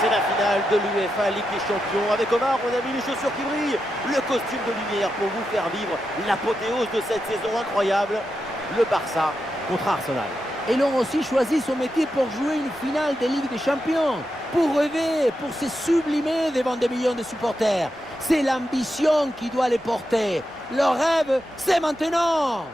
C'est la finale de l'UEFA Ligue des Champions. Avec Omar, on a mis les chaussures qui brillent, le costume de lumière pour vous faire vivre l'apothéose de cette saison incroyable. Le Barça contre Arsenal. Et l'ont aussi choisi son métier pour jouer une finale des Ligues des Champions, pour rêver, pour se sublimer devant des millions de supporters. C'est l'ambition qui doit les porter. Leur rêve, c'est maintenant.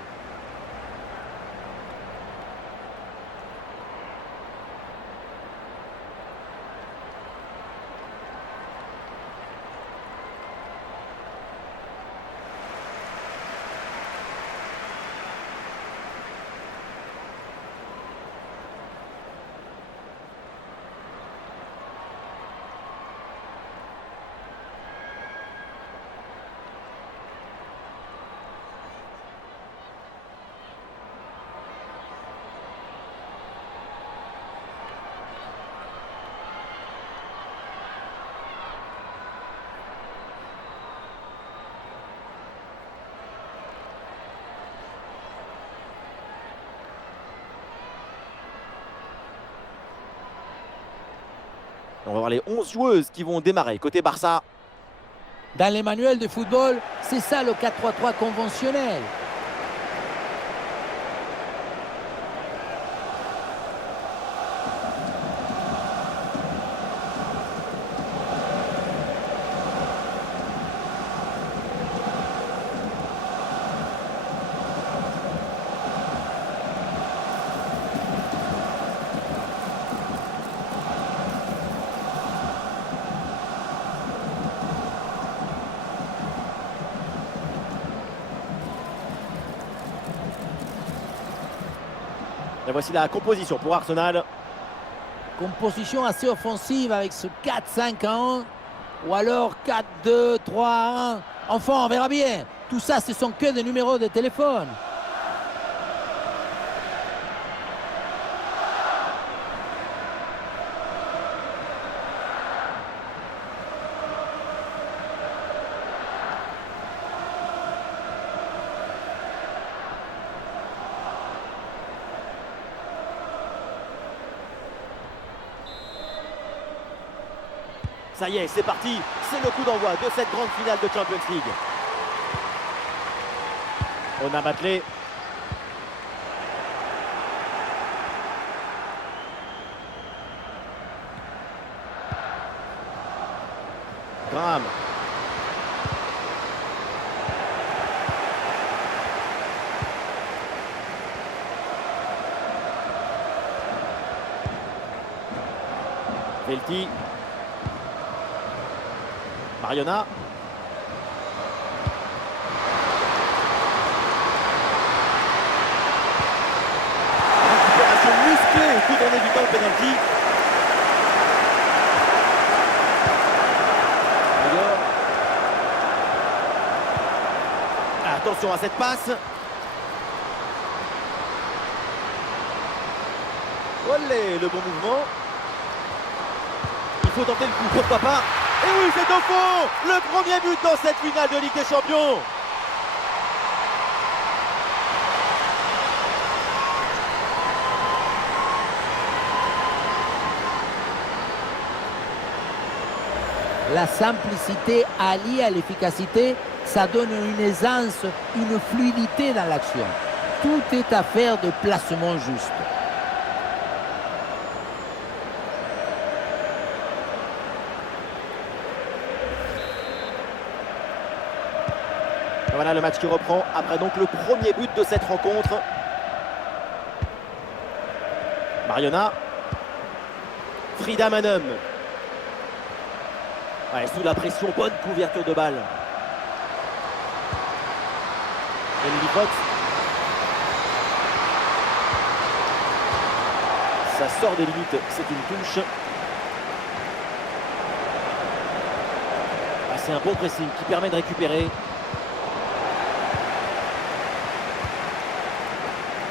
On va voir les 11 joueuses qui vont démarrer côté Barça. Dans les manuels de football, c'est ça le 4-3-3 conventionnel. Et voici la composition pour Arsenal. Composition assez offensive avec ce 4-5-1 ou alors 4-2-3-1. Enfin, on verra bien. Tout ça, ce sont que des numéros de téléphone. Ça y est, c'est parti. C'est le coup d'envoi de cette grande finale de Champions League. On a battelé. Graham. Velti. Mariona. Récupération musclée tout en évitant le penalty. Attention à cette passe. Olé, le bon mouvement. Il faut tenter le coup, pourquoi pas. Et oui, c'est au fond. Le premier but dans cette finale de Ligue des Champions. La simplicité alliée à l'efficacité, ça donne une aisance, une fluidité dans l'action. Tout est affaire de placement juste. Voilà le match qui reprend après donc le premier but de cette rencontre. Mariona. Frida Manem. Ouais, sous la pression, bonne couverture de balle. Emily Fox. Ça sort des limites, c'est une touche. Ah, c'est un bon pressing qui permet de récupérer.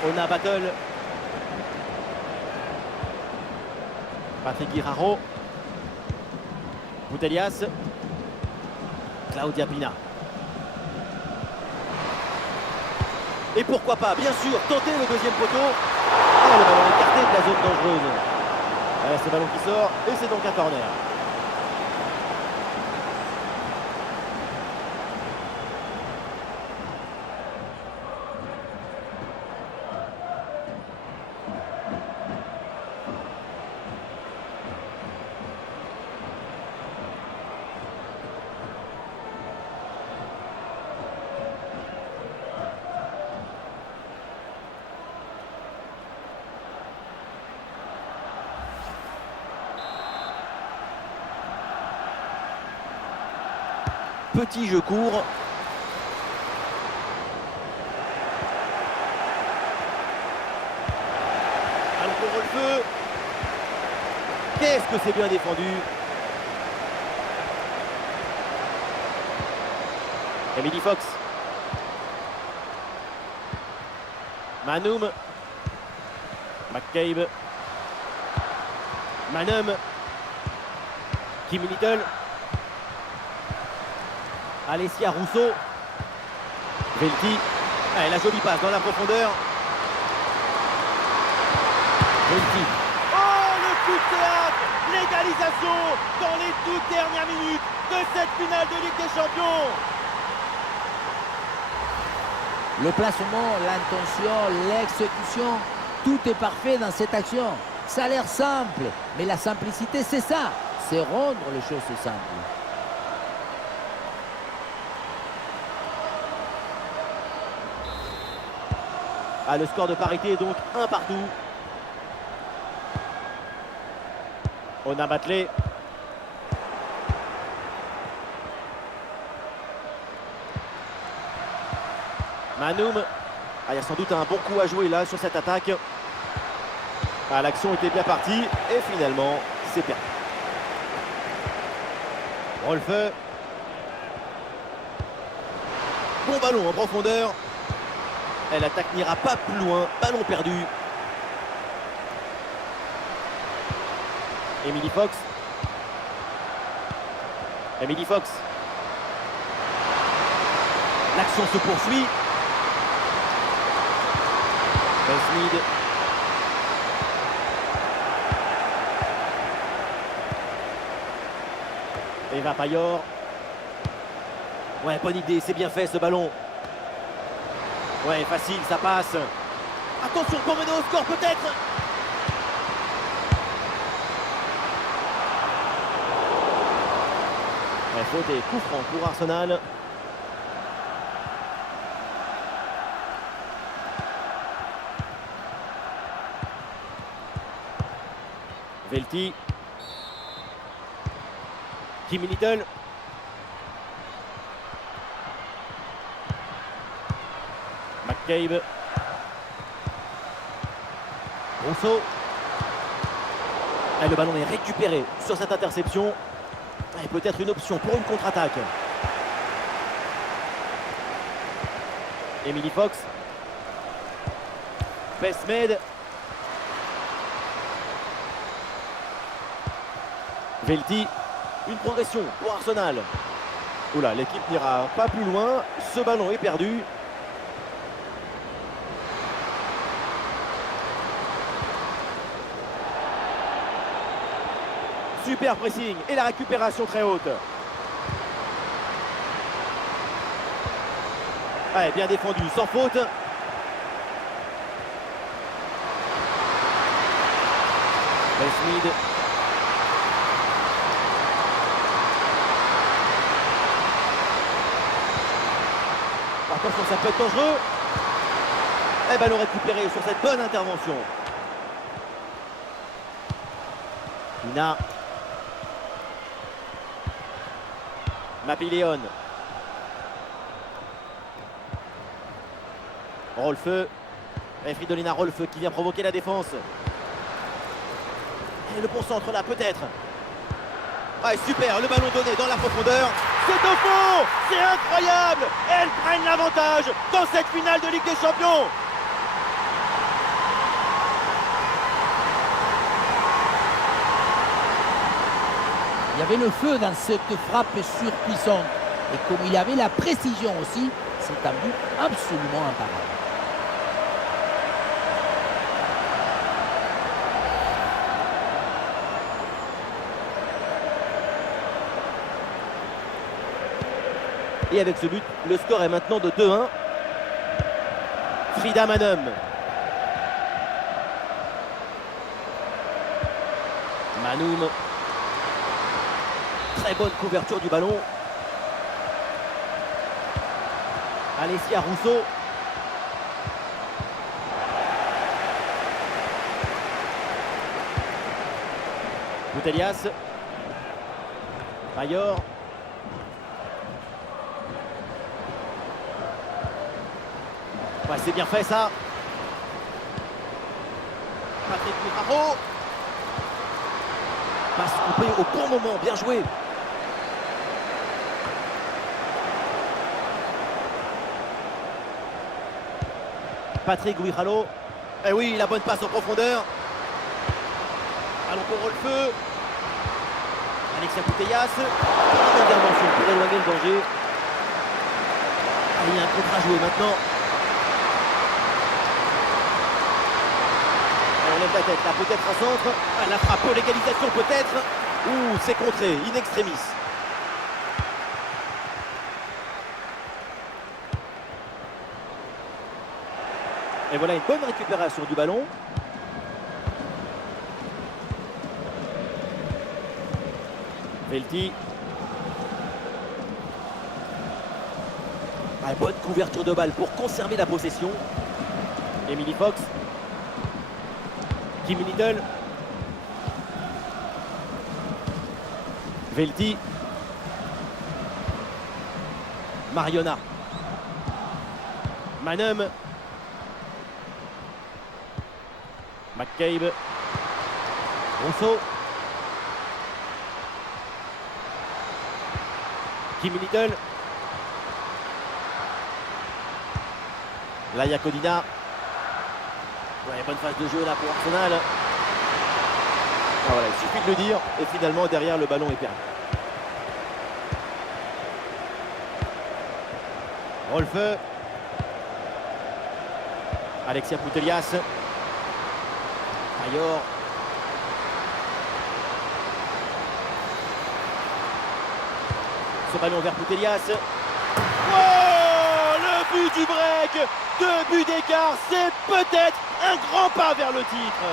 On a battle. Patrick Guiraro. Boutelias. Claudia Pina. Et pourquoi pas, bien sûr, tenter le deuxième poteau. Oh, le ballon écarté de la zone dangereuse. Ce ballon qui sort et c'est donc un corner. Petit jeu court. Allons pour le feu. Qu'est-ce que c'est bien défendu. Emily Fox. Manoum. McCabe. Manum. Kim Little. Alessia Rousseau. Velti. Ah, la jolie passe dans la profondeur. Velti. Oh, le coup de théâtre. L'égalisation dans les toutes dernières minutes de cette finale de Ligue des Champions. Le placement, l'intention, l'exécution, tout est parfait dans cette action. Ça a l'air simple, mais la simplicité, c'est ça. C'est rendre les choses simples. Ah, le score de parité est donc 1 partout. On a battelé. Manoum. Ah, il y a sans doute un bon coup à jouer là sur cette attaque. Ah, l'action était bien partie et finalement c'est perdu. Rolfe. Bon ballon en profondeur. Et l'attaque n'ira pas plus loin. Ballon perdu. Emily Fox. Emily Fox. L'action se poursuit. Smith. Eva Payor. Ouais, bonne idée, c'est bien fait ce ballon. Ouais, facile, ça passe. Attention pour mener au score peut-être. Ouais, faute et coup franc pour Arsenal. Velti. Kim Little. McCabe. Rousseau. Et le ballon est récupéré sur cette interception. Et peut-être une option pour une contre-attaque. Emily Fox. Besmed. Velti. Une progression pour Arsenal. Oula, l'équipe n'ira pas plus loin. Ce ballon est perdu. Super pressing et la récupération très haute. Ouais, bien défendu, sans faute. Smith. Attention, ça peut être dangereux. Et ballon récupéré sur cette bonne intervention. Pina. Mapilléon. Rolfe. Et Fridolina Rolfe qui vient provoquer la défense. Et le bon centre là peut-être. Ah, super, le ballon donné dans la profondeur. C'est au fond. C'est incroyable. Elles prennent l'avantage dans cette finale de Ligue des Champions. Il y avait le feu dans cette frappe surpuissante. Et comme il avait la précision aussi, c'est un but absolument imparable. Et avec ce but, le score est maintenant de 2-1. Frida Manem. Manoum. Très bonne couverture du ballon. Alessia Rousseau. Boutelias. Mayor. Ouais, c'est bien fait ça. Patrick Muraro. Passe coupée au bon moment, bien joué. Patrick Guiralo. Eh oui, la bonne passe en profondeur. Ballon pour Rolfeu. Alexia Putellas. Une intervention pour éloigner le danger. Ah, il y a un contre à jouer maintenant. On lève la tête, là peut-être un centre. Ah, la frappe pour l'égalisation peut-être. Ouh, c'est contré, in extremis. Et voilà une bonne récupération du ballon. Velti. Ah, bonne couverture de balle pour conserver la possession. Emily Fox. Kim Little. Velti. Mariona. Manem. McCabe. Rousseau. Kim Little. Laia Codina. Ouais, bonne phase de jeu là pour Arsenal. Ah, voilà, il suffit de le dire. Et finalement, derrière, le ballon est perdu. Rolfeu. Alexia Putellas. Mayor. Ce ballon vers Putellas. Oh, le but du break. 2 buts d'écart. C'est peut-être un grand pas vers le titre.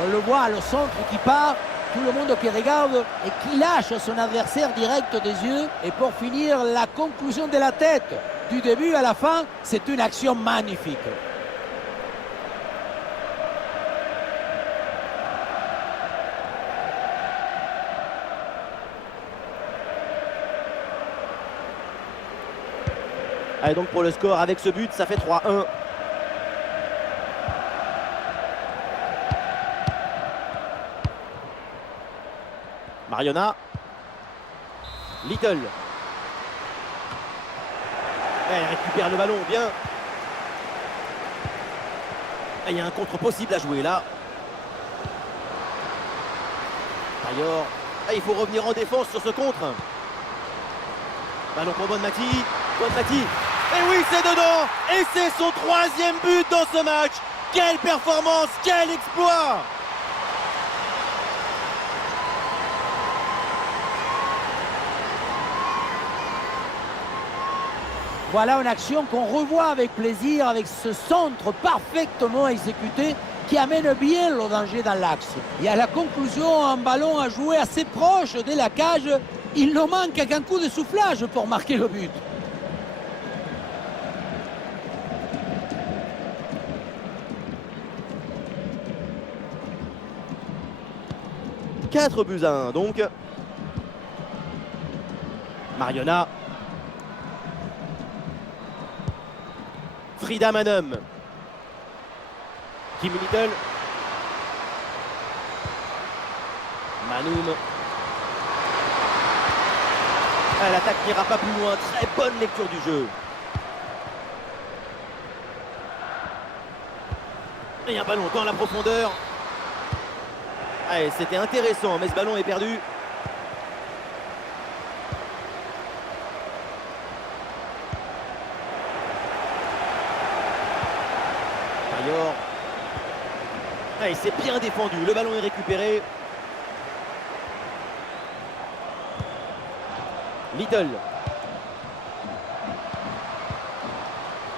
On le voit, le centre qui part, tout le monde qui regarde et qui lâche son adversaire direct des yeux. Et pour finir, la conclusion de la tête. Du début à la fin, c'est une action magnifique. Allez, donc pour le score, avec ce but, ça fait 3-1. Mariona. Little. Elle récupère le ballon, bien. Il y a un contre possible à jouer là. Mayor. Il faut revenir en défense sur ce contre. Ballon pour Bonmati. Bonmati. Et oui, c'est dedans. Et c'est son 3e but dans ce match. Quelle performance, quel exploit. Voilà une action qu'on revoit avec plaisir, avec ce centre parfaitement exécuté qui amène bien le danger dans l'axe. Et à la conclusion, un ballon à jouer assez proche de la cage. Il ne manque qu'un coup de soufflage pour marquer le but. « 4 buts à 1 donc. Mariona. Frida Manem. Kim Little. Manoum. L'attaque n'ira pas plus loin. Très bonne lecture du jeu. Et un ballon dans la profondeur. Allez, c'était intéressant, mais ce ballon est perdu. Ouais, c'est bien défendu, le ballon est récupéré. Little.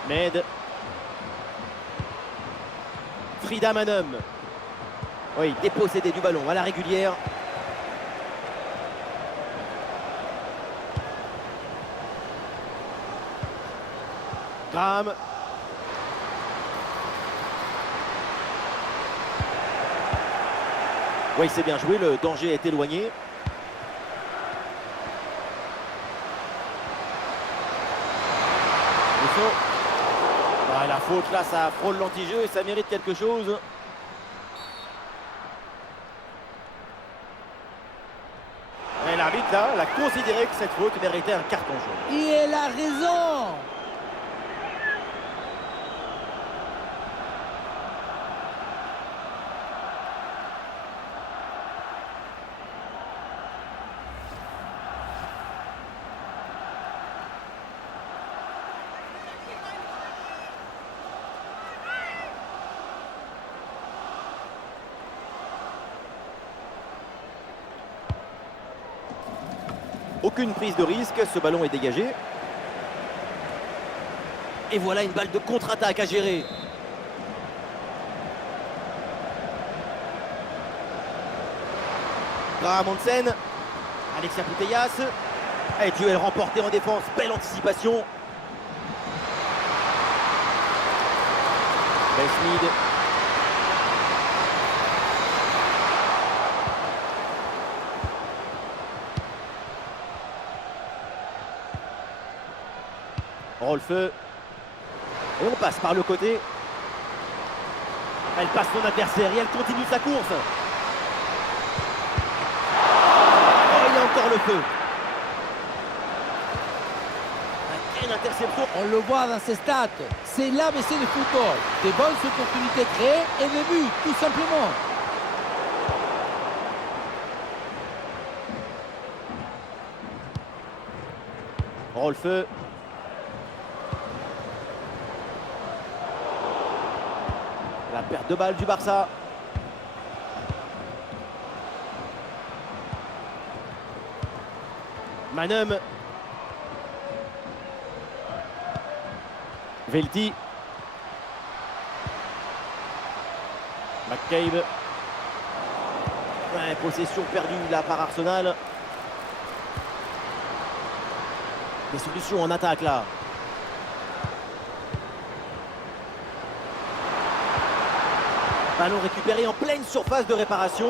Med. Frida Manom. Oui, dépossédé du ballon à la régulière. Graham. Oui, c'est bien joué, le danger est éloigné. Ah, la faute là, ça frôle l'anti-jeu et ça mérite quelque chose. Et l'arbitre là, elle a considéré que cette faute méritait un carton jaune. Et elle a raison. Aucune prise de risque, ce ballon est dégagé. Et voilà une balle de contre-attaque à gérer. Graham Hansen, Alexia Putellas. Et duel remporté en défense, belle anticipation. Besmid. Rolfe. Et on passe par le côté. Elle passe son adversaire et elle continue sa course. Oh, il y a encore le feu. Quelle interception. On le voit dans ses stats. C'est l'ABC du football. Des bonnes opportunités créées et des buts, tout simplement. Rolfe. La perte de balle du Barça. Manom. Velti. McCabe. Ouais, possession perdue là par Arsenal. Des solutions en attaque là. Ballon récupéré en pleine surface de réparation.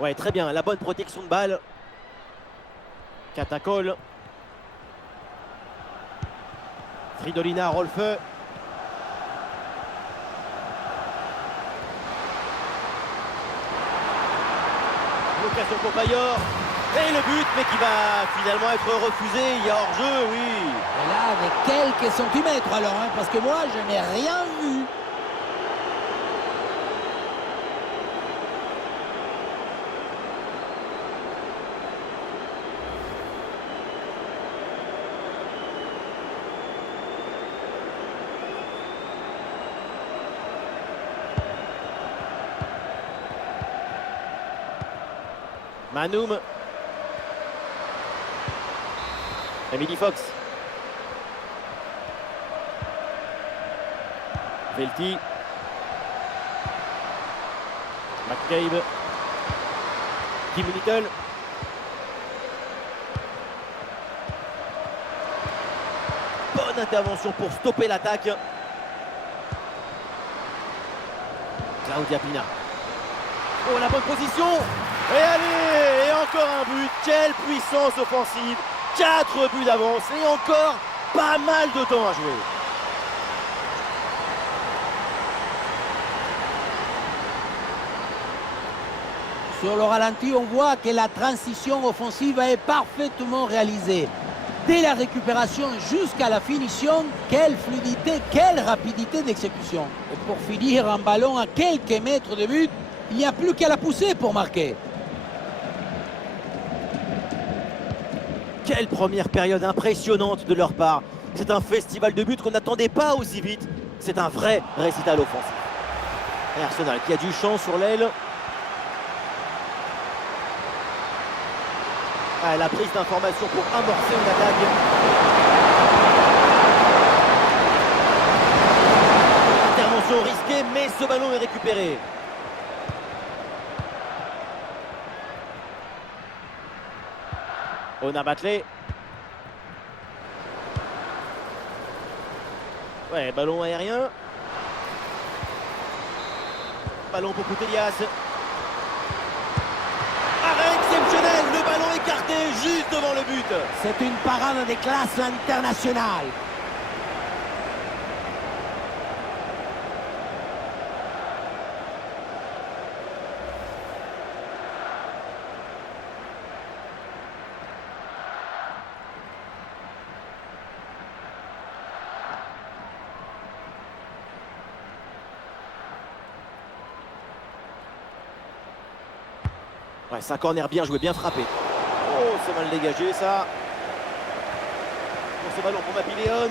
Ouais, très bien, la bonne protection de balle. Catacol. Fridolina, Rolfe. L'occasion pour Bayor. Et le but, mais qui va finalement être refusé. Il y a hors-jeu, oui. Et là, avec quelques centimètres alors, hein, parce que moi, je n'ai rien vu. Manoum. Emily Fox. Velti. McCabe. Kim Little. Bonne intervention pour stopper l'attaque. Claudia Pina. Oh, la bonne position. Et allez, et encore un but. Quelle puissance offensive. 4 buts d'avance et encore pas mal de temps à jouer. Sur le ralenti, on voit que la transition offensive est parfaitement réalisée. Dès la récupération jusqu'à la finition, quelle fluidité, quelle rapidité d'exécution. Et pour finir, un ballon à quelques mètres de but, il n'y a plus qu'à la pousser pour marquer. Quelle première période impressionnante de leur part. C'est un festival de buts qu'on n'attendait pas aussi vite. C'est un vrai récital offensif. Et Arsenal qui a du champ sur l'aile. Ah, la prise d'information pour amorcer une attaque. Intervention risquée, mais ce ballon est récupéré. On a Batley. Ouais, ballon aérien. Ballon pour Putellas. Arrêt exceptionnel, le ballon écarté juste devant le but. C'est une parade de classe internationale. Ouais, c'est un corner bien joué, bien frappé. Oh, c'est mal dégagé ça. Pour ce ballon pour Mapiléon.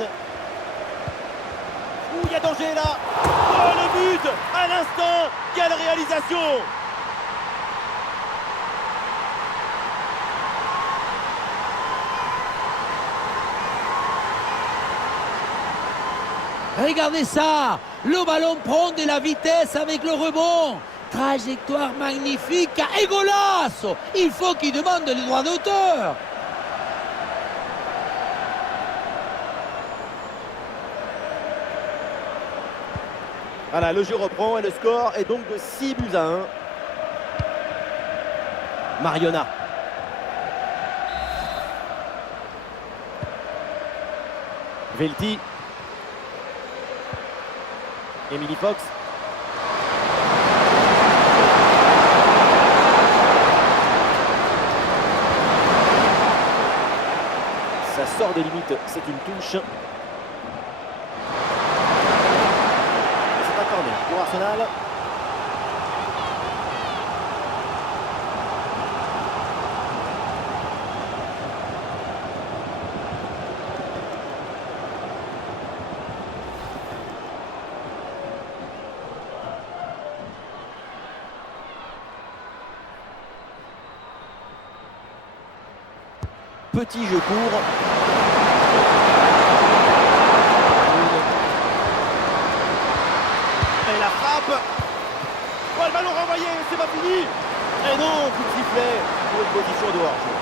Ouh, il y a danger là. Oh, le but à l'instant. Quelle réalisation. Regardez ça. Le ballon prend de la vitesse avec le rebond. Trajectoire magnifique et golasso. Il faut qu'il demande les droits d'auteur. Voilà, le jeu reprend et le score est donc de 6-1. Mariona. Velti. Emily Fox. Ça sort des limites, c'est une touche. C'est un corner pour Arsenal. Petit jeu court. Et la frappe. Oh, le ballon renvoyé, c'est pas fini. Et non, coup de sifflet pour une position de hors-jeu.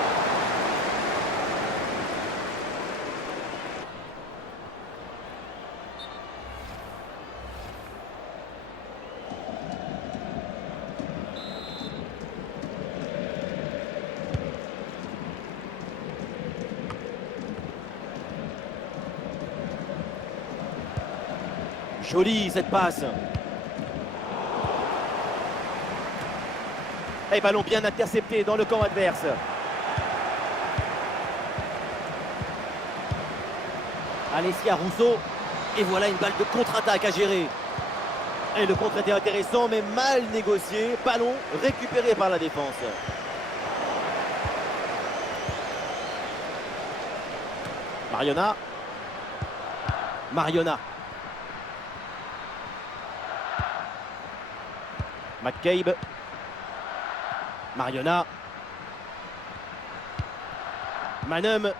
Jolie cette passe. Et ballon bien intercepté dans le camp adverse. Alessia Rousseau. Et voilà une balle de contre-attaque à gérer. Et le contre était intéressant mais mal négocié. Ballon récupéré par la défense. Mariona. Mariona. McCabe. Mariona. Manum.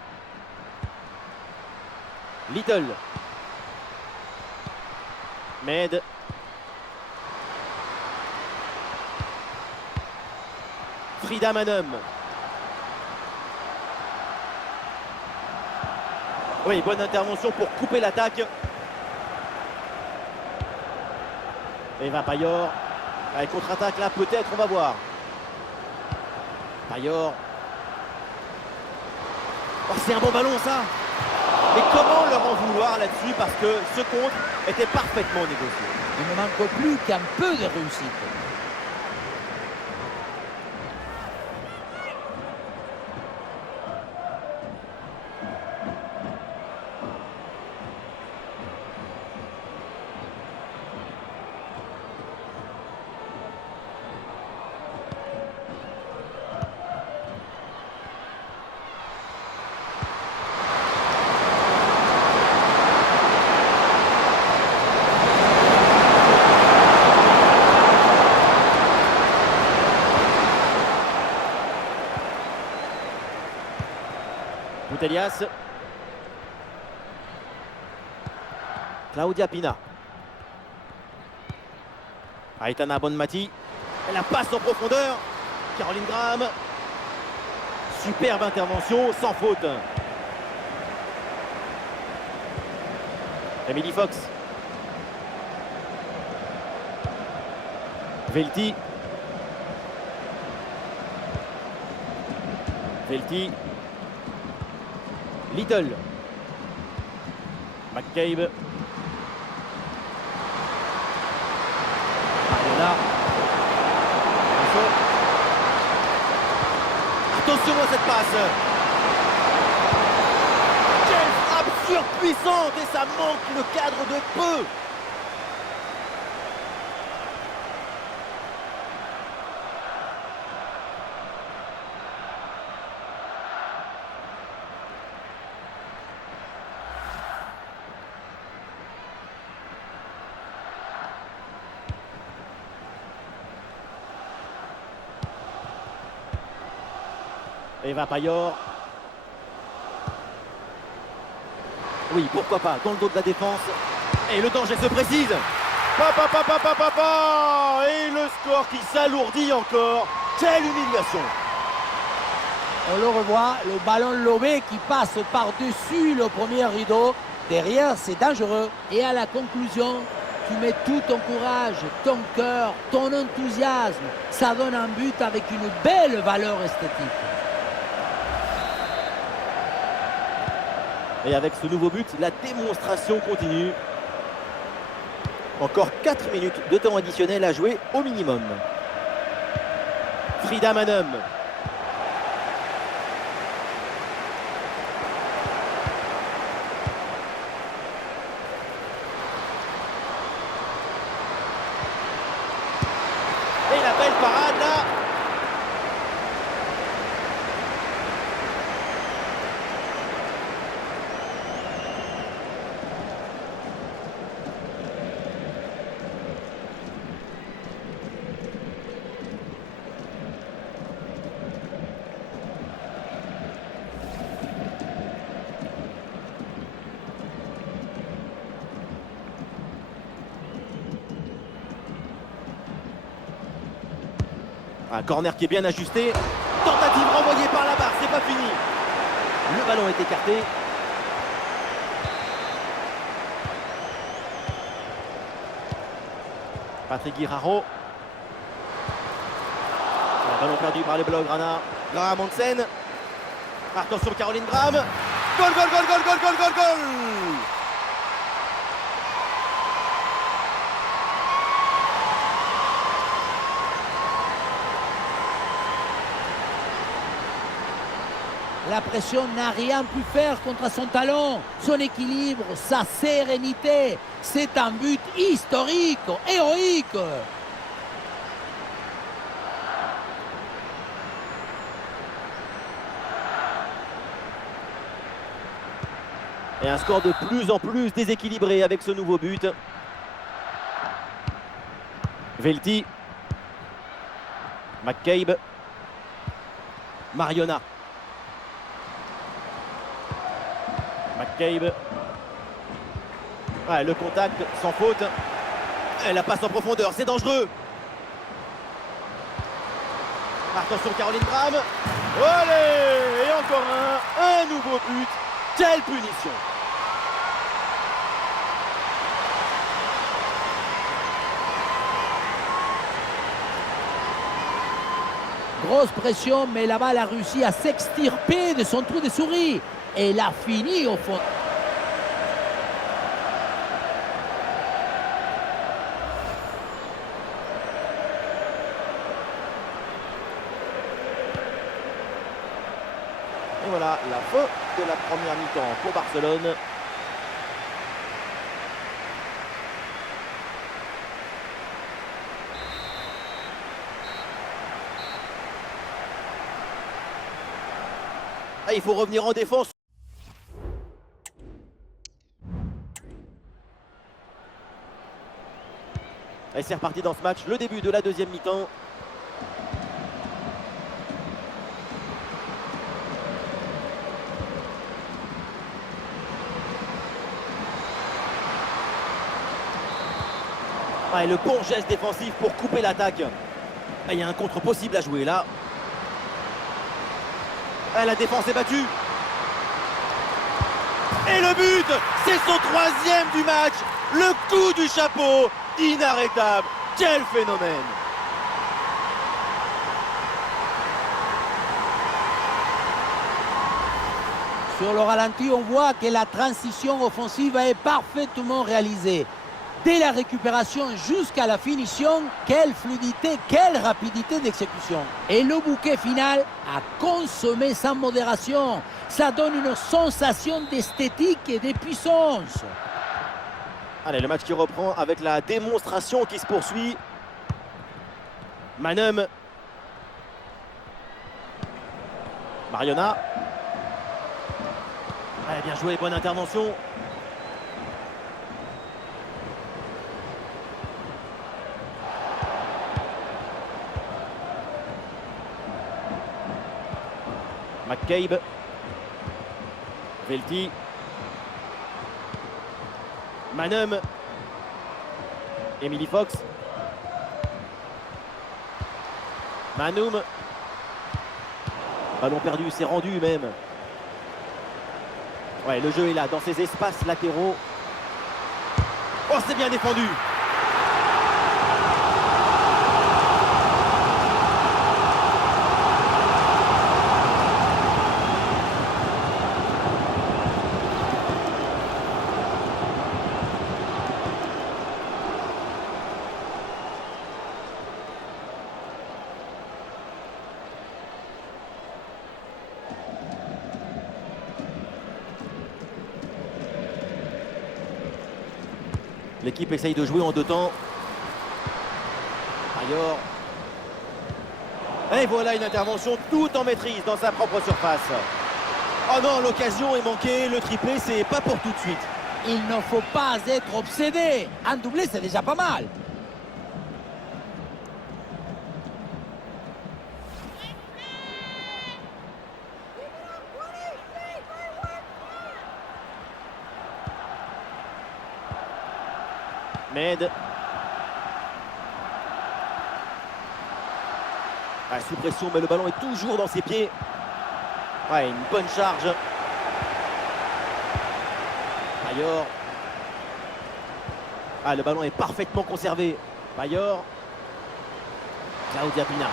Little. Med. Frida Manum. Oui, bonne intervention pour couper l'attaque. Eva Payor. Avec contre-attaque là, peut-être, on va voir. Payor. Oh, c'est un bon ballon ça. Mais comment leur en vouloir là-dessus parce que ce contre était parfaitement négocié. Il ne manque plus qu'un peu de réussite. Putellas. Claudia Pina. Aitana Bonmati. La passe en profondeur. Caroline Graham. Superbe intervention, sans faute. Emily Fox. Velti. Velti. Little. McCabe. Mariona. Attention à cette passe. Quelle frappe surpuissante et ça manque le cadre de peu. Eva Payor. Oui, pourquoi pas, dans le dos de la défense. Et le danger se précise. Et le score qui s'alourdit encore. Quelle humiliation. On le revoit, le ballon lobé qui passe par-dessus le premier rideau. Derrière, c'est dangereux. Et à la conclusion, tu mets tout ton courage, ton cœur, ton enthousiasme. Ça donne un but avec une belle valeur esthétique. Et avec ce nouveau but, la démonstration continue. Encore 4 minutes de temps additionnel à jouer au minimum. Frida Manem. Et la belle parade là. Un corner qui est bien ajusté. Tentative renvoyée par la barre, c'est pas fini. Le ballon est écarté. Patrick Guiraro. Un ballon perdu par les Blaugrana. Graham Hansen. Attention Caroline Graham. Goal, goal, goal, goal, goal, goal, goal, goal. La pression n'a rien pu faire contre son talent, son équilibre, sa sérénité. C'est un but historique, héroïque. Et un score de plus en plus déséquilibré avec ce nouveau but. Velti. McCabe. Mariona. McCabe. Ouais, le contact sans faute. Et la passe en profondeur, c'est dangereux. Attention Caroline Graham. Allez, et encore un nouveau but. Quelle punition. Grosse pression, mais la balle a réussi à s'extirper de son trou de souris. Et il a fini au fond. Et voilà la fin de la première mi-temps pour Barcelone. Ah, il faut revenir en défense. Et c'est reparti dans ce match, le début de la deuxième mi-temps. Ah, et le bon geste défensif pour couper l'attaque. Ah, il y a un contre possible à jouer là. Ah, la défense est battue. Et le but, c'est son 3e du match. Le coup du chapeau, inarrêtable. Quel phénomène! Sur le ralenti, on voit que la transition offensive est parfaitement réalisée. Dès la récupération jusqu'à la finition, quelle fluidité, quelle rapidité d'exécution. Et le bouquet final a consommé sans modération. Ça donne une sensation d'esthétique et de puissance. Allez, le match qui reprend avec la démonstration qui se poursuit. Manem. Mariona. Allez, bien joué, bonne intervention. McCabe. Velti. Manem. Emily Fox. Manoum. Ballon perdu, c'est rendu même. Ouais, le jeu est là, dans ces espaces latéraux. Oh, c'est bien défendu. L'équipe essaye de jouer en 2 temps. Ayor. Et voilà une intervention tout en maîtrise dans sa propre surface. Oh non, l'occasion est manquée. Le triplé, c'est pas pour tout de suite. Il ne faut pas être obsédé. Un doublé, c'est déjà pas mal. Med. Ah, sous pression, mais le ballon est toujours dans ses pieds. Ouais, une bonne charge. Ayor. Ah, le ballon est parfaitement conservé. Ayor. Claudia Pina.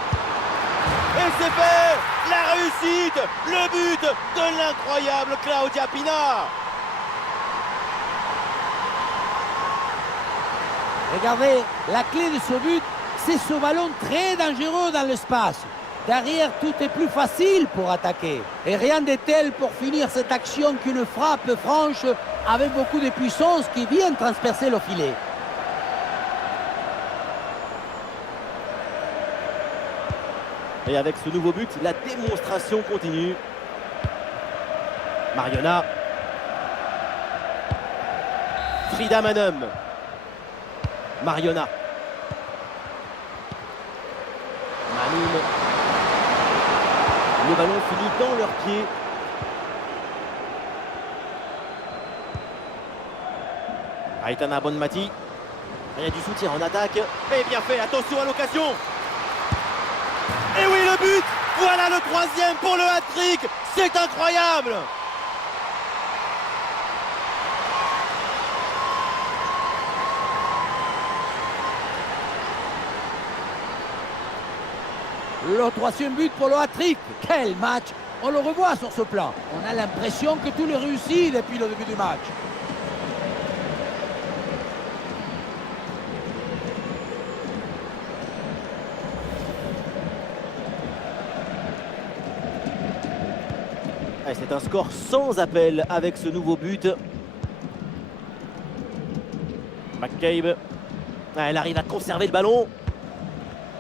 Et c'est fait! La réussite! Le but de l'incroyable Claudia Pina! Regardez, la clé de ce but, c'est ce ballon très dangereux dans l'espace. Derrière, tout est plus facile pour attaquer. Et rien de tel pour finir cette action qu'une frappe franche avec beaucoup de puissance qui vient transpercer le filet. Et avec ce nouveau but, la démonstration continue. Mariona. Frida Manem. Mariona. Manoum. Le ballon finit dans leurs pieds. Aitana Bonmati. Il y a du soutien en attaque. Et bien fait, attention à l'occasion. Et oui, le but. Voilà le 3e pour le hat-trick. C'est incroyable. Le 3e but pour le hat-trick. Quel match! On le revoit sur ce plan. On a l'impression que tout est réussi depuis le début du match. C'est un score sans appel avec ce nouveau but. McCabe. Elle arrive à conserver le ballon.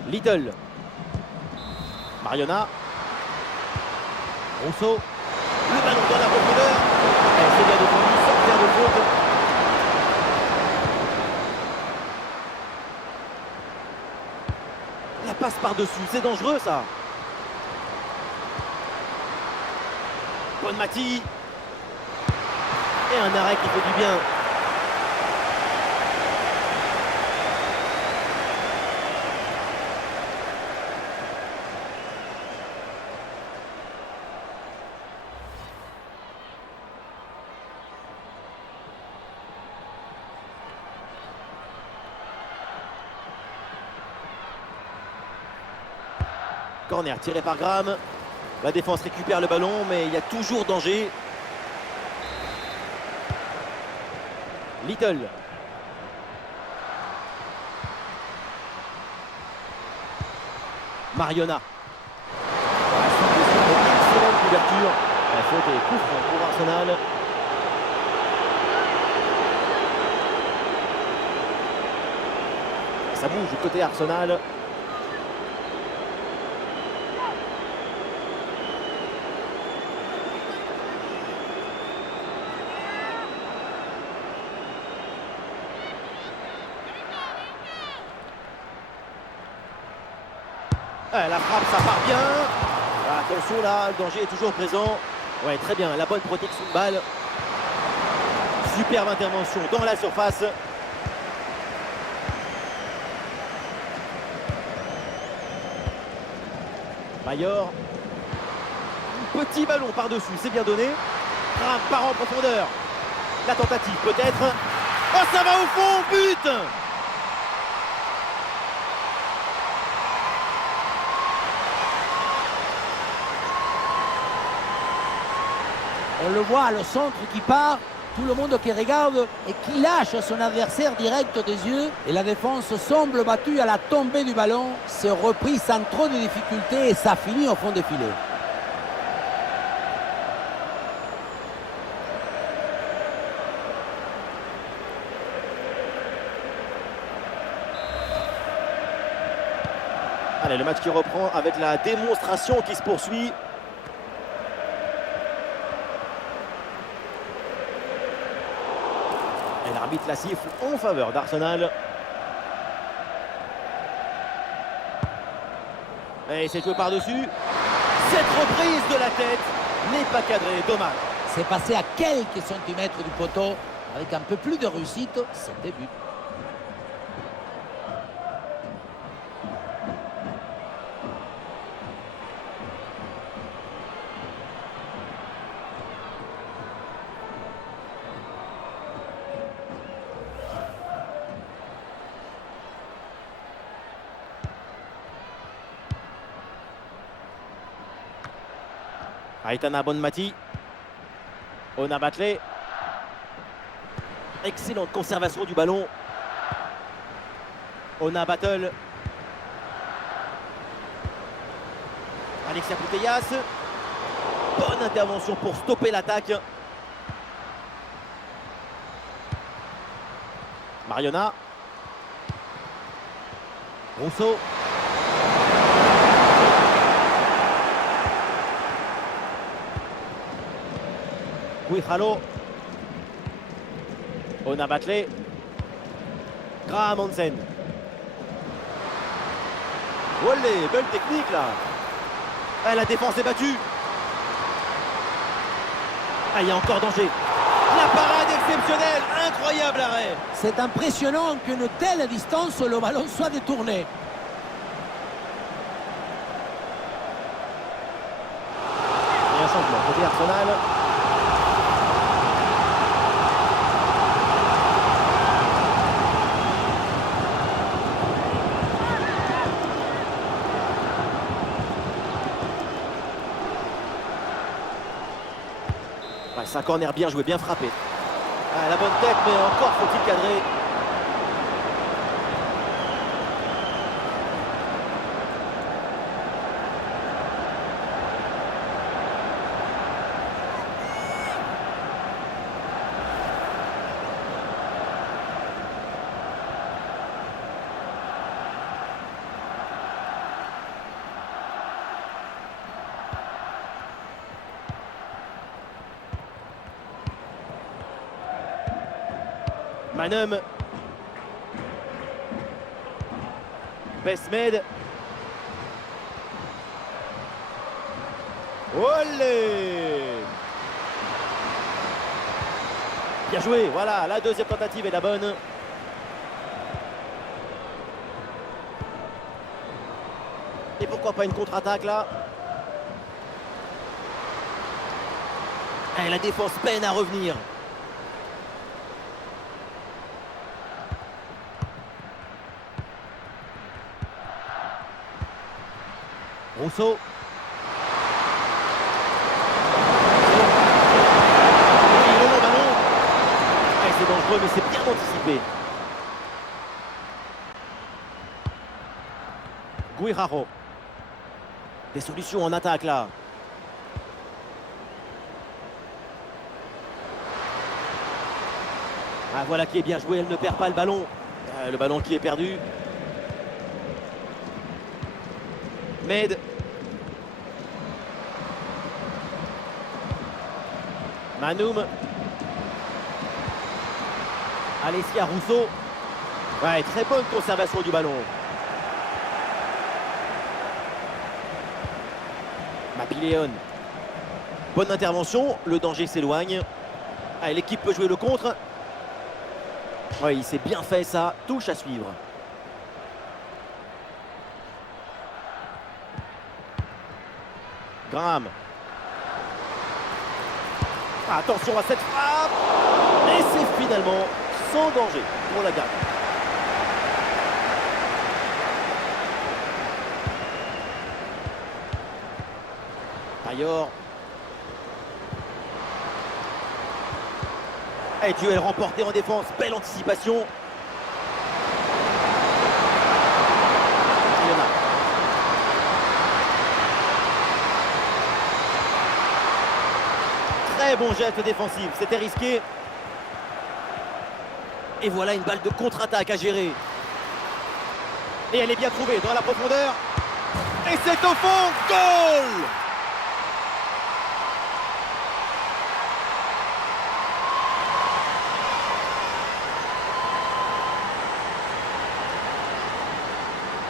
Little. Mariona. Rousseau. Le ballon dans la profondeur. Elle s'est bien défendue sans faire de faute. La passe par-dessus, c'est dangereux ça. Bonmati. Et un arrêt qui fait du bien. Corner tiré par Graham. La défense récupère le ballon, mais il y a toujours danger. Little. Mariona. Excellente couverture. La faute est coup franc pour Arsenal. Ça bouge du côté Arsenal. La frappe, ça part bien. Attention là, le danger est toujours présent. Ouais, très bien, la bonne protection de balle. Superbe intervention dans la surface. Bayor. Petit ballon par-dessus, c'est bien donné. Graham part en profondeur. La tentative peut-être. Oh, ça va au fond, but! On le voit, le centre qui part, tout le monde qui regarde et qui lâche son adversaire direct des yeux. Et la défense semble battue à la tombée du ballon. C'est repris sans trop de difficultés et ça finit au fond des filets. Allez, le match qui reprend avec la démonstration qui se poursuit. Et l'arbitre la siffle en faveur d'Arsenal. Et c'est joué par-dessus. Cette reprise de la tête n'est pas cadrée, dommage. C'est passé à quelques centimètres du poteau. Avec un peu plus de réussite, c'était but. Aitana Bonmati. Ona Batley. Excellente conservation du ballon. Ona Battle. Alexia Putellas. Bonne intervention pour stopper l'attaque. Mariona. Rousseau. Guijalo. Ona Batley. Graham Hansen. Olé, belle technique là. La défense est battue. Il y a encore danger. La parade exceptionnelle, incroyable arrêt. C'est impressionnant qu'une telle distance, le ballon soit détourné. Et un changement côté Arsenal. C'est un corner bien joué, bien frappé. La bonne tête, mais encore faut-il cadrer. Manum. Besmed. Olé! Bien joué, voilà, la deuxième tentative est la bonne. Et pourquoi pas une contre-attaque là? Et la défense peine à revenir. Rousseau. Oui, le long ballon. Ouais, c'est dangereux, mais c'est bien anticipé. Guirao. Des solutions en attaque là. Ah, voilà qui est bien joué, elle ne perd pas le ballon. Le ballon qui est perdu. Med. Manoum. Alessia Rousseau. Ouais, très bonne conservation du ballon. Mapiléon. Bonne intervention, le danger s'éloigne. Ah, l'équipe peut jouer le contre. Oui, il s'est bien fait ça, touche à suivre. Graham. Ah, attention à cette frappe. Et c'est finalement sans danger pour la garde. Taillor. Et duel remporté en défense, belle anticipation. Girona. Très bon geste défensif, c'était risqué. Et voilà une balle de contre-attaque à gérer. Et elle est bien trouvée dans la profondeur. Et c'est au fond, goal!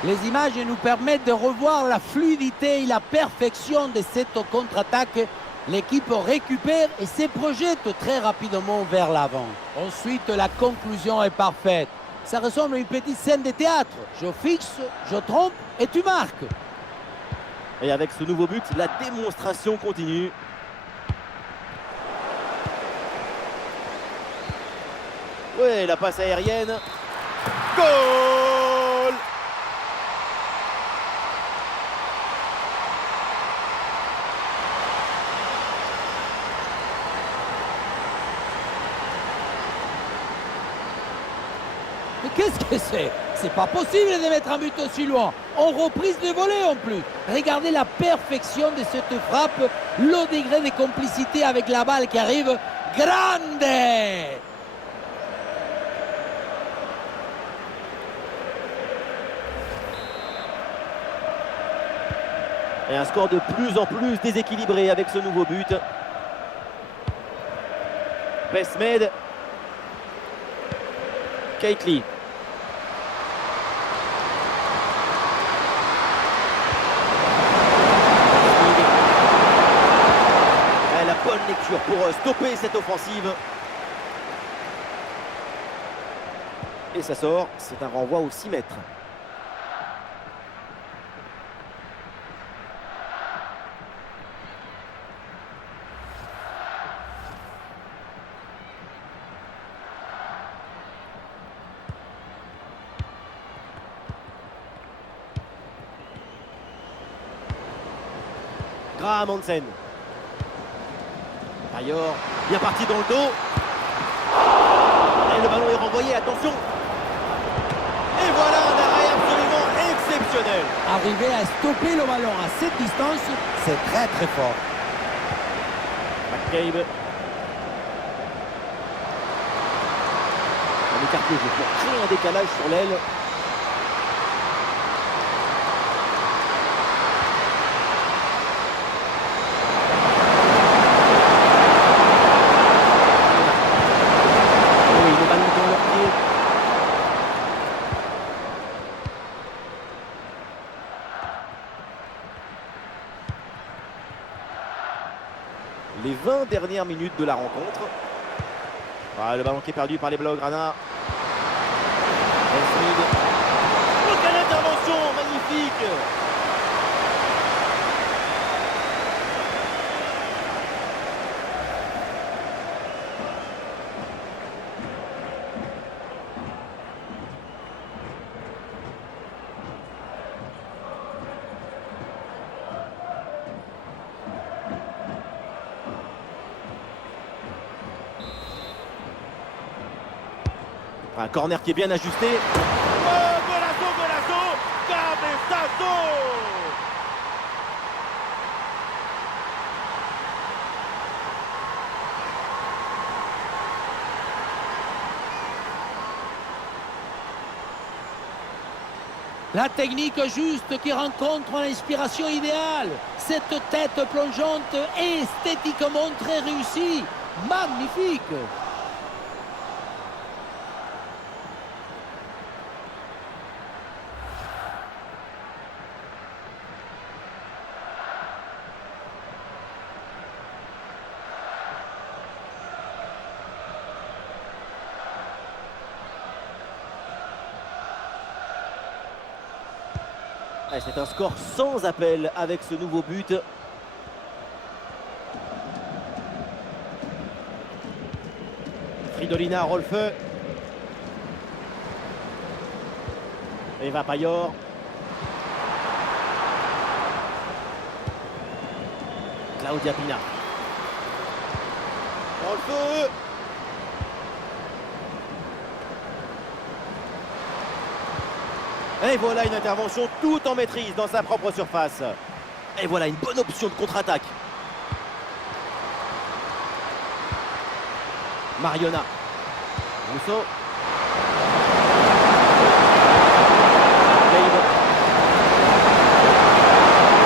Les images nous permettent de revoir la fluidité et la perfection de cette contre-attaque. L'équipe récupère et se projette très rapidement vers l'avant. Ensuite, la conclusion est parfaite. Ça ressemble à une petite scène de théâtre. Je fixe, je trompe et tu marques. Et avec ce nouveau but, la démonstration continue. Ouais, la passe aérienne. Goal! Mais qu'est-ce que c'est? C'est pas possible de mettre un but aussi loin. En reprise de volée en plus. Regardez la perfection de cette frappe. Le degré de complicité avec la balle qui arrive. Grande! Et un score de plus en plus déséquilibré avec ce nouveau but. Pesmed. Keitli. La bonne lecture pour stopper cette offensive. Et ça sort, c'est un renvoi aux 6 mètres. Graham Hansen. Taillor, bien parti dans le dos. Et le ballon est renvoyé, attention. Et voilà un arrêt absolument exceptionnel. Arriver à stopper le ballon à cette distance, c'est très très fort. McCabe. On écarte le jeu pour créer un décalage sur l'aile. Les 20 dernières minutes de la rencontre. Ah, le ballon qui est perdu par les Blaugrana. Oh, quelle intervention magnifique! Un corner qui est bien ajusté. Oh, golazo, golazo, cabezazo! La technique juste qui rencontre l'inspiration idéale. Cette tête plongeante est esthétiquement très réussie. Magnifique! Ouais, c'est un score sans appel avec ce nouveau but. Fridolina, Rolfeu. Eva Payor. Claudia Pina. Rolfeu. Et voilà une intervention tout en maîtrise dans sa propre surface. Et voilà une bonne option de contre-attaque. Mariona. Rousseau.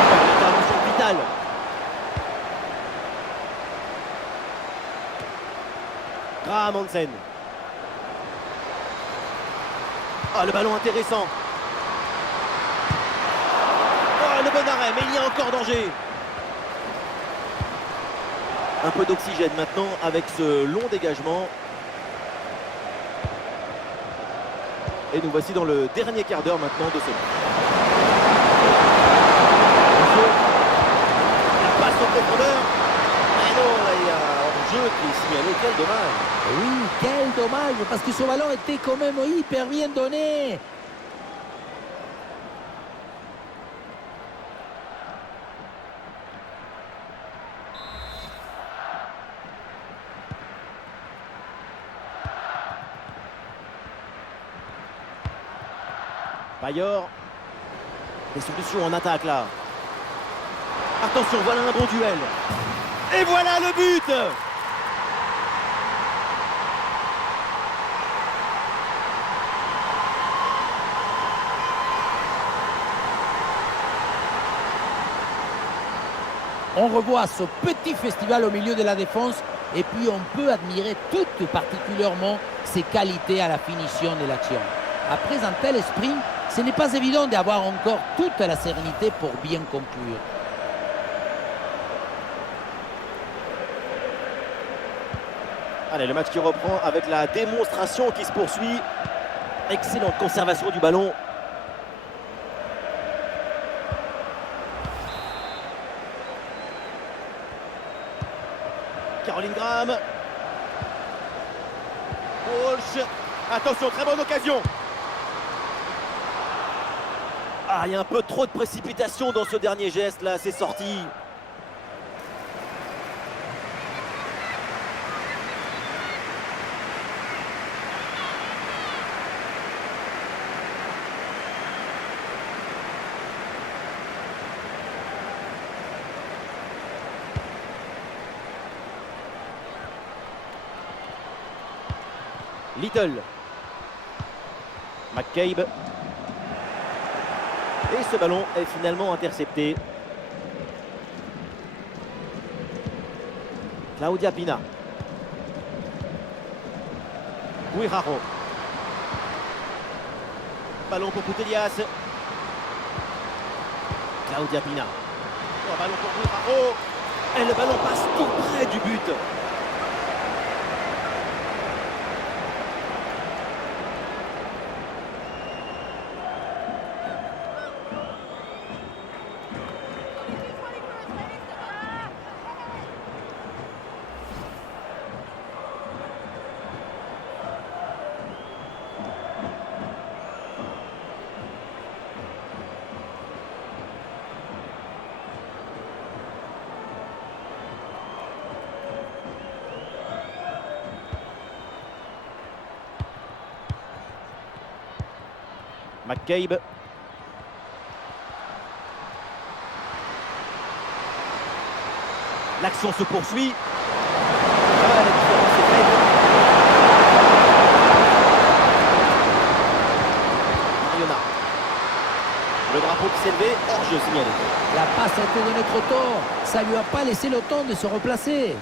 Une intervention vitale. Graham Hansen. Ah, le ballon intéressant. Le bon arrêt, mais il y a encore danger. Un peu d'oxygène maintenant avec ce long dégagement. Et nous voici dans le dernier quart d'heure maintenant de ce match. La passe en profondeur. Mais non, là il y a un jeu qui est signalé. Quel dommage. Oui, quel dommage, parce que ce ballon était quand même hyper bien donné. Payor. Des solutions en attaque là. Attention, voilà un bon duel. Et voilà le but! On revoit ce petit festival au milieu de la défense et puis on peut admirer tout particulièrement ses qualités à la finition de l'action. Après un tel sprint, ce n'est pas évident d'avoir encore toute la sérénité pour bien conclure. Allez, le match qui reprend avec la démonstration qui se poursuit. Excellente conservation du ballon. Caroline Graham. Walsh. Attention, très bonne occasion. Ah, il y a un peu trop de précipitation dans ce dernier geste là, c'est sorti. Little. McCabe. Et ce ballon est finalement intercepté. Claudia Pina. Guiraro. Ballon pour Putellas. Claudia Pina. Oh, ballon pour Guiraro. Et le ballon passe tout près du but. McCabe. L'action se poursuit. Ah, la différence est faite. Mariona. Le drapeau qui s'est levé, hors-jeu signalé. La passe a été donnée trop tôt. Ça lui a pas laissé le temps de se replacer.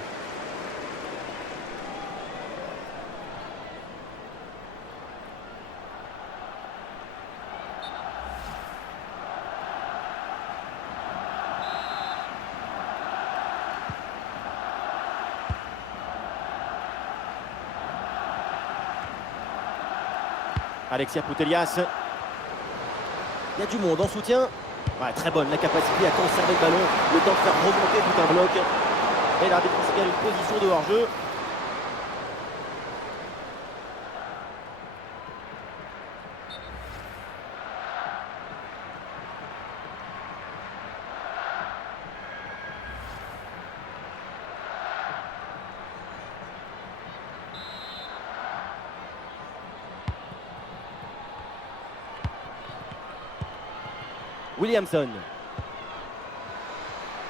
Alexia Putellas. Il y a du monde en soutien. Ouais, très bonne la capacité à conserver le ballon, le temps de faire remonter tout un bloc. Et l'arbitre signale une position de hors-jeu. Williamson.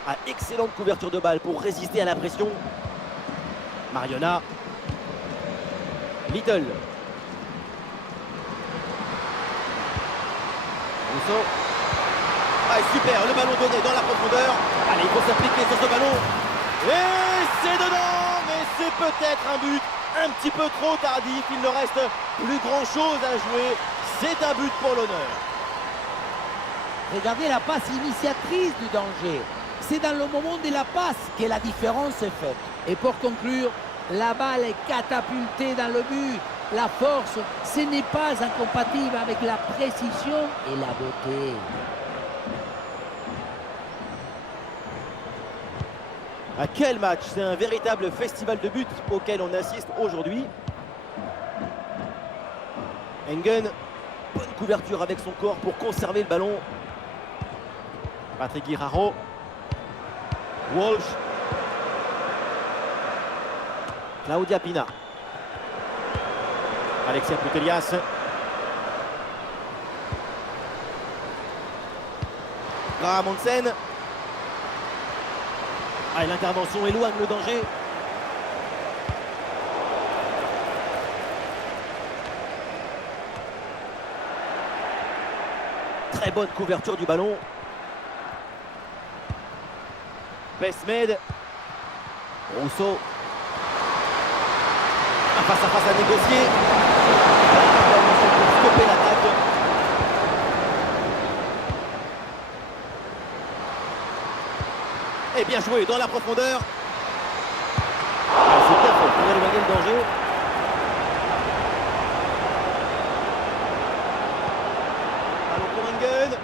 Ah, excellente couverture de balle pour résister à la pression. Mariona. Little. Rousseau. Ah, super, le ballon donné dans la profondeur. Allez, il faut s'appliquer sur ce ballon. Et c'est dedans, mais c'est peut-être un but un petit peu trop tardif. Il ne reste plus grand-chose à jouer. C'est un but pour l'honneur. Regardez la passe initiatrice du danger. C'est dans le moment de la passe que la différence est faite. Et pour conclure, la balle est catapultée dans le but. La force, ce n'est pas incompatible avec la précision et la beauté. À quel match! C'est un véritable festival de buts auquel on assiste aujourd'hui. Engen, bonne couverture avec son corps pour conserver le ballon. Patrick Guiraro. Walsh. Claudia Pina. Alexia Putellas. Graham Hansen. Ah, l'intervention éloigne le danger. Très bonne couverture du ballon. Besmed. Rousseau. Un face-à-face à négocier. Pour stopper l'attaque. Et bien joué dans la profondeur. Ah, c'est bien fait pour éloigner le danger. Allons pour Engen.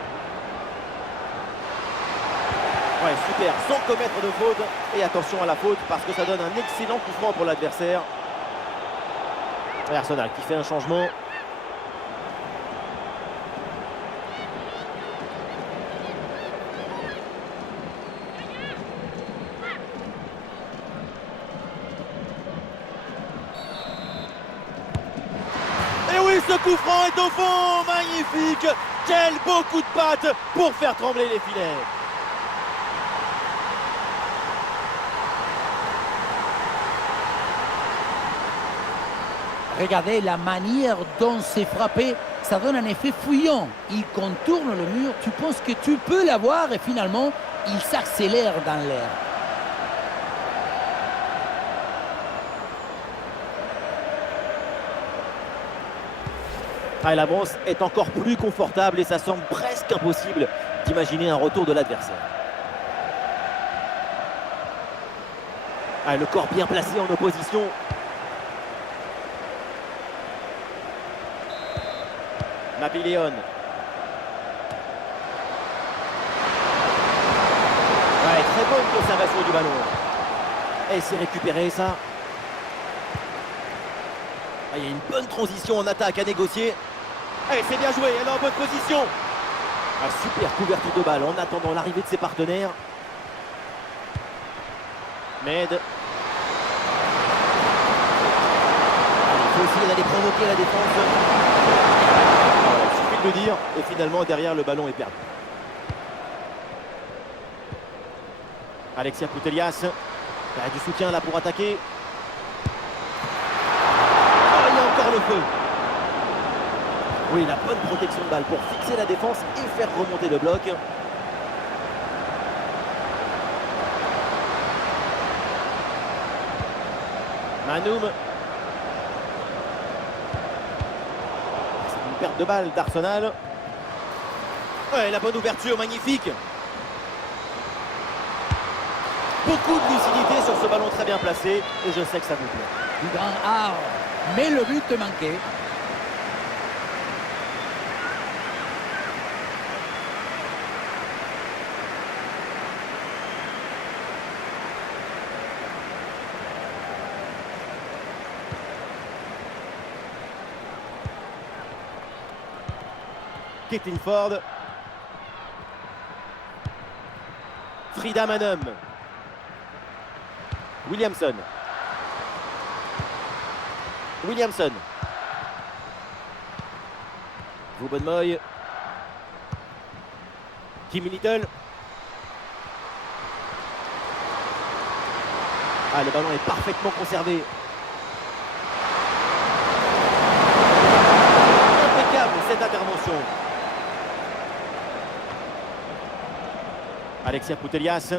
Ouais, super, sans commettre de faute. Et attention à la faute parce que ça donne un excellent coup franc pour l'adversaire. Et Arsenal qui fait un changement. Et oui, ce coup franc est au fond. Magnifique. Quel beau coup de patte pour faire trembler les filets. Regardez la manière dont c'est frappé, ça donne un effet fouillant. Il contourne le mur, tu penses que tu peux l'avoir et finalement, il s'accélère dans l'air. Ah, l'avance est encore plus confortable et ça semble presque impossible d'imaginer un retour de l'adversaire. Ah, le corps bien placé en opposition. Nabileon. Ouais, très bonne conservation du ballon. Et c'est récupéré ça. Ah, il y a une bonne transition en attaque à négocier. Et c'est bien joué, elle est en bonne position. Ah, super couverture de balle en attendant l'arrivée de ses partenaires. Med. Il faut essayer d'aller provoquer la défense. Il suffit de le dire. Et finalement, derrière, le ballon est perdu. Alexia Putellas. Il y a du soutien là pour attaquer. Oh, il y a encore le feu. Oui, la bonne protection de balle pour fixer la défense et faire remonter le bloc. Manoum. C'est une perte de balle d'Arsenal. Ouais, la bonne ouverture, magnifique. Beaucoup de lucidité sur ce ballon très bien placé. Et je sais que ça vous plaît. Du grand art. Mais le but manquait. Ketlin Ford. Frida Manom. Williamson. Ruben Moy. Kim Little. Ah, le ballon est parfaitement conservé. Impeccable cette intervention. Alexia Putellas.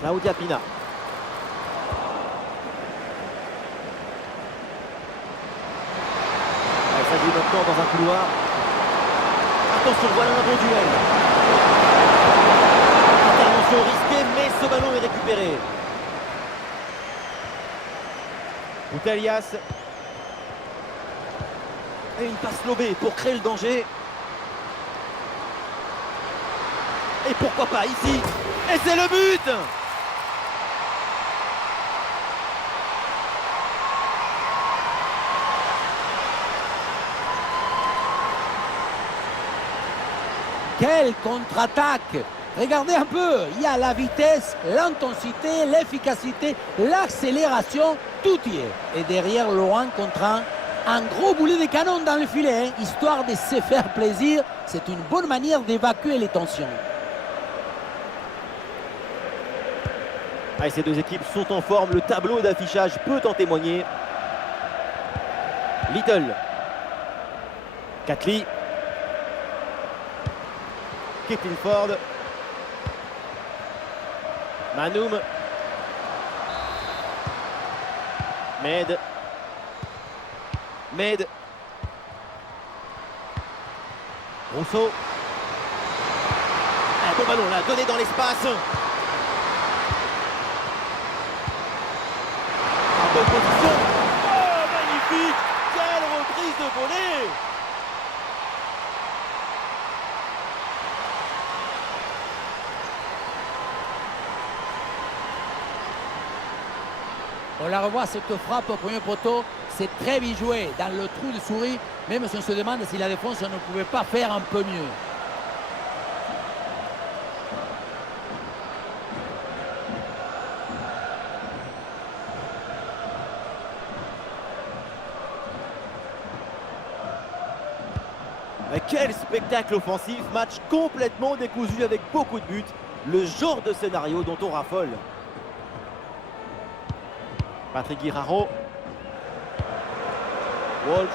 Claudia Pina. Il s'agit maintenant dans un couloir. Attention, voilà un bon duel. Intervention risquée, mais ce ballon est récupéré. Putellas. Et une passe lobée pour créer le danger. Et pourquoi pas ici? Et c'est le but! Quelle contre-attaque! Regardez un peu, il y a la vitesse, l'intensité, l'efficacité, l'accélération, tout y est. Et derrière, loin contre un gros boulet de canon dans le filet, hein, histoire de se faire plaisir. C'est une bonne manière d'évacuer les tensions. Ah, ces deux équipes sont en forme, le tableau d'affichage peut en témoigner. Little. Catli. Ketlin Ford. Manoum. Med. Rousseau. Un bon ballon là, donné dans l'espace. Bonne position. Oh, magnifique. Quelle reprise de volée. On la revoit, cette frappe au premier poteau, c'est très bien joué dans le trou de souris, même si on se demande si la défense ne pouvait pas faire un peu mieux. Quel spectacle offensif, match complètement décousu avec beaucoup de buts, le genre de scénario dont on raffole. Patrick Guirao. Walsh.